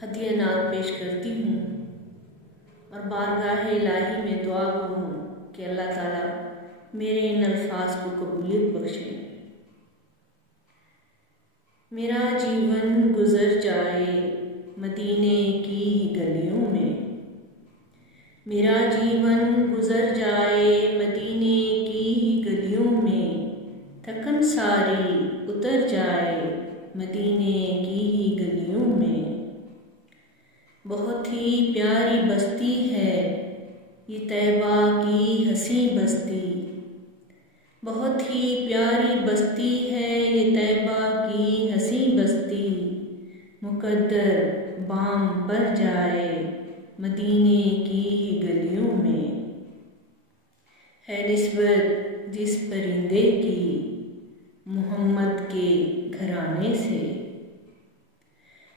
हदिया नात पेश करती हूँ और बारगाह इलाही में दुआ गो हूँ कि अल्लाह ताला मेरे इन अल्फाज को कबूलियत बख्शे। मेरा जीवन गुजर जाए मदीने की गलियों में, मेरा जीवन गुजर जाए मदीने की गलियों में, थकन सारी उतर जाए मदीने की गलियों में। बहुत ही प्यारी बस्ती है ये तैबा की हंसी बस्ती, बहुत ही प्यारी बस्ती है ये तैबा की हंसी बस्ती। मुकद्दर बाम पर जाए मदीने की गलियों में। है निस्बत जिस परिंदे की मोहम्मद के घराने से,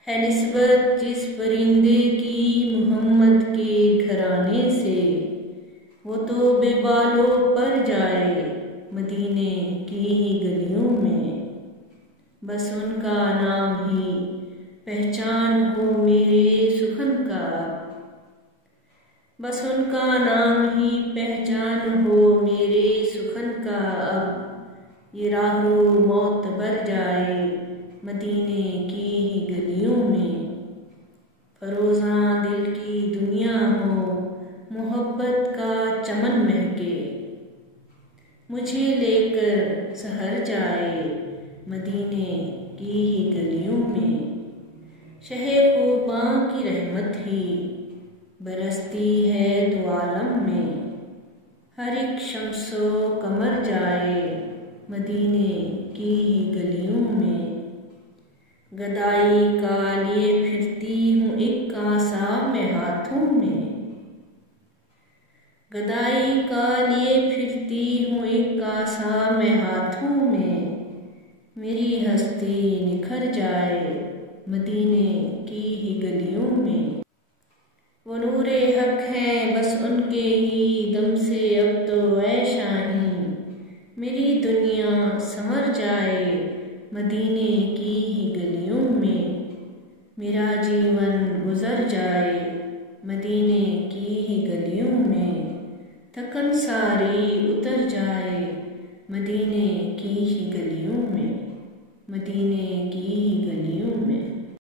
है निस्बत जिस परिंदे की मोहम्मद के घराने से, वो तो बेबालों पर जाए मदीने की गलियों में। बस उनका नाम ही पहचान हो मेरे सुखन का, बस उनका नाम ही पहचान हो मेरे सुखन का। अब ये राहो मौत बर जाए मदीने की गलियों में। फरोज़ा दिल की दुनिया हो मोहब्बत का चमन महके, मुझे लेकर सहर जाए मदीने की गलियों में। शहे खूबा की रहमत ही बरसती है दो आलम में, हर एक शम्सो कमर जाए मदीने की गलियों में। गदाई का लिए फिरती हूँ एक कासा मैं हाथों में, गदाई का लिए फिरती हूँ एक कासा मैं हाथों में। मेरी हस्ती निखर जाए मदीने की गलियों में। वो नूरे हक हैं बस उनके ही दम से अब तो ऐ शाही, मेरी दुनिया संवर जाए मदीने की गलियों में। मेरा जीवन गुजर जाए मदीने की गलियों में, थकन सारी उतर जाए मदीने की गलियों में, मदीने की गलियों में।